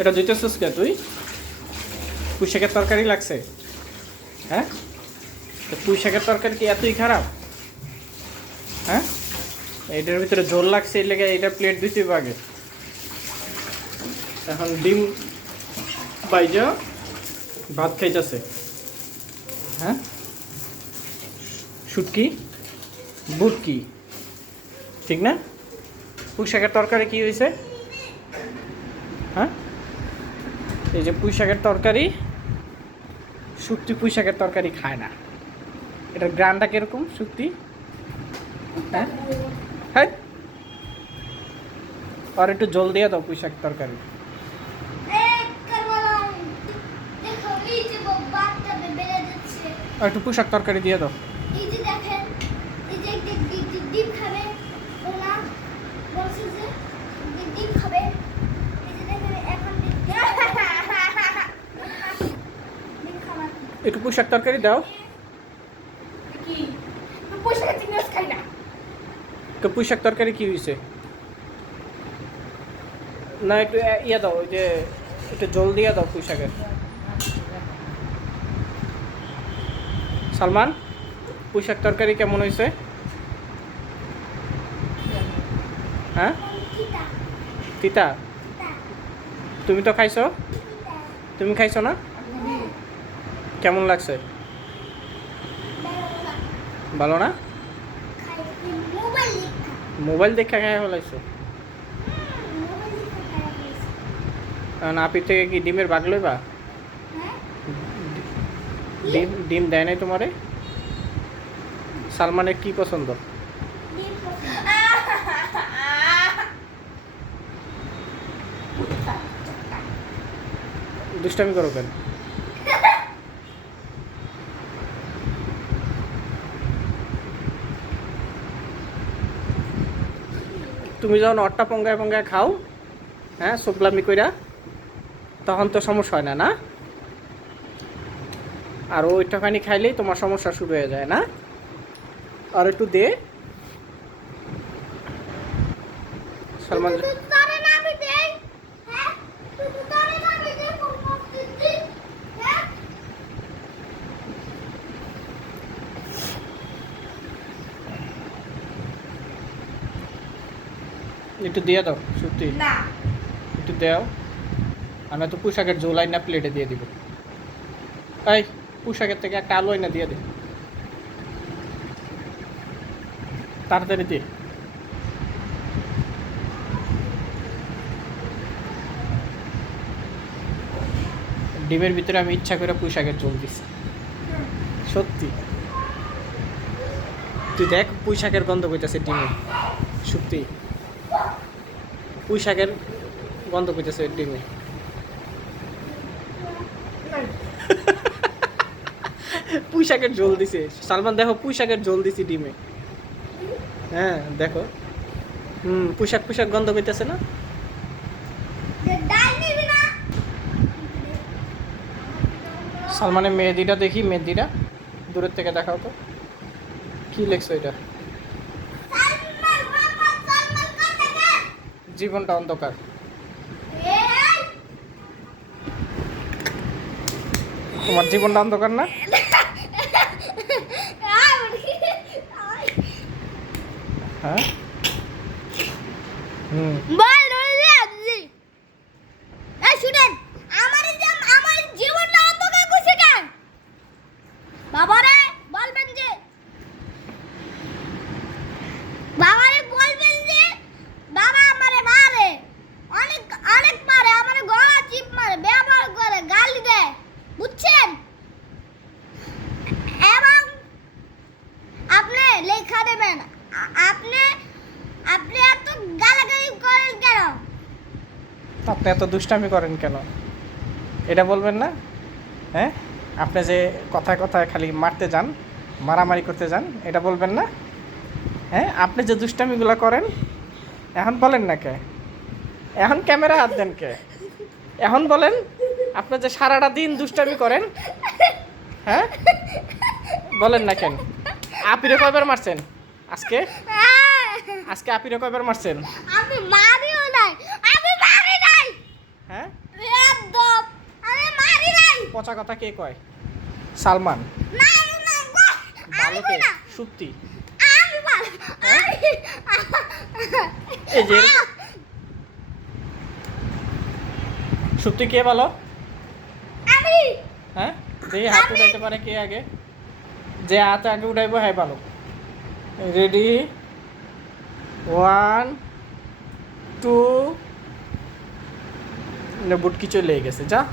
এটা দিতেছিস কে তুই? পুঁই শাকের তরকারি লাগছে? হ্যাঁ, তো পুঁই শাকের তরকারি কি এতই খারাপ? হ্যাঁ, এইটার ভিতরে ঝোল লাগছে, এই লেগে এটা প্লেট দিতে আগে। এখন ডিম বাইজা ভাত খাইতেছে। হ্যাঁ, শুটকি বুটকি, ঠিক না? পুঁই শাকের তরকারি কি হয়েছে? হ্যাঁ, এই যে পুঁই শাকের তরকারি, শুক্তি পুঁই শাকের তরকারি খায় না। এটার গ্রানটা কিরকম শুক্তি? হ্যাঁ, হ্যাঁ, আর একটু জল দিয়ে দাও পুঁই শাক তরকারি। আর একটু পুঁই শাক তরকারি দিয়ে দাও। একটু পুঁই শাক তরকারি দাও। তো পুঁই শাক তরকারি কি হয়েছে? না একটু ইয়ে দাও, ওই যে একটু জল দিয়ে দাও পুঁই শাকের। সালমান, পুঁই শাক তরকারি কেমন হয়েছে? হ্যাঁ, তিতা? তুমি তো খাইছো, তুমি খাইছো না? কেমন লাগছে? ভালো না? মোবাইল দেখা খাই ফেলাইছো? নাপির থেকে কি ডিমের বাগ লইবা? ডিম ডিম দেয় নাই তোমারে? সালমানের কি পছন্দ? দুষ্টামি করো কেন? তুমি যখন অট্টা পঙ্গায় পঙ্গায় খাও, হ্যাঁ, সোবলামি কইরা, তখন তো সমস্যা হয় না, না? আর ওইটাখানি খাইলেই তোমার সমস্যা শুরু হয়ে যায়, না? আর একটু দে সালমান। একটু দিয়ে দাও সত্যি, একটু দাও। আমি তো পোশাকের ঝোল আইনা প্লেটে দিয়ে দিব। এই পোশাকের থেকে একটা আলু আইনা দিয়ে দে তাড়াতাড়ি দিয়ে। ডিমের ভিতরে আমি ইচ্ছা করে পুঁইশাকের ঝোল দিছি, সত্যি। তুই দেখ পুঁইশাকের গন্ধ কইতাছে ডিমে, সত্যি পুঁইশাকের গন্ধ কইতাছে ডিমে। পুঁইশাকের ঝোল দিছে সালমান, দেখো পুঁইশাকের ঝোল দিছি ডিমে। হ্যাঁ দেখো, পুঁইশাক পুঁইশাক গন্ধ কইতাছে না? সালমানের মেহেদিটা দেখি, মেহেদিটা দূরের থেকে দেখাও তো, কি লেখছো এটা? জীবনটা অন্ধকার। তোমার জীবনটা অন্ধকার না? হ্যাঁ, বাবারে বলবেন যে বাবারে বলবেন যে বাবা আমারে মারে, অনেক অনেক মারে, আমারে গলা চিপ মারে, ব্যবহার করে, গালি দেয়, বুঝছেন? এবং আপনি লেখা দেবেন, আপনি আপনি এত গালাগালি করেন কেন? আপনি এত দুষ্টামি করেন কেন, এটা বলবেন না? হ্যাঁ, আপনি যে কথায় কথায় খালি মারতে যান, মারামারি করতে যান, এটা বলবেন না? হ্যাঁ, আপনি যে দুষ্টামিগুলো করেন, এখন বলেন না কে? এখন ক্যামেরা হাত দেন কে? এখন বলেন, আপনি যে সারাটা দিন দুষ্টামি করেন, হ্যাঁ বলেন না কেন? আপিরে কয়বার মারছেন আজকে? আজকে আপিরে কয়বার মারছেন? আমি মারিও নাই, আমি মারি নাই। হ্যাঁ, পচা কথা কে কয়? সালমান। না না না, ভালো কে? না সুপ্তি। আমি ভালো এই যে এরকম- সুপ্তি কে বলো? আমি হ্যাঁ, দেখি হাত উঠাইতে পারে কে আগে। যে হাত আগে উঠাইবো হ্যাঁ ভালো। রেডি, 1 2, বুটকি চলে গেছে, যা।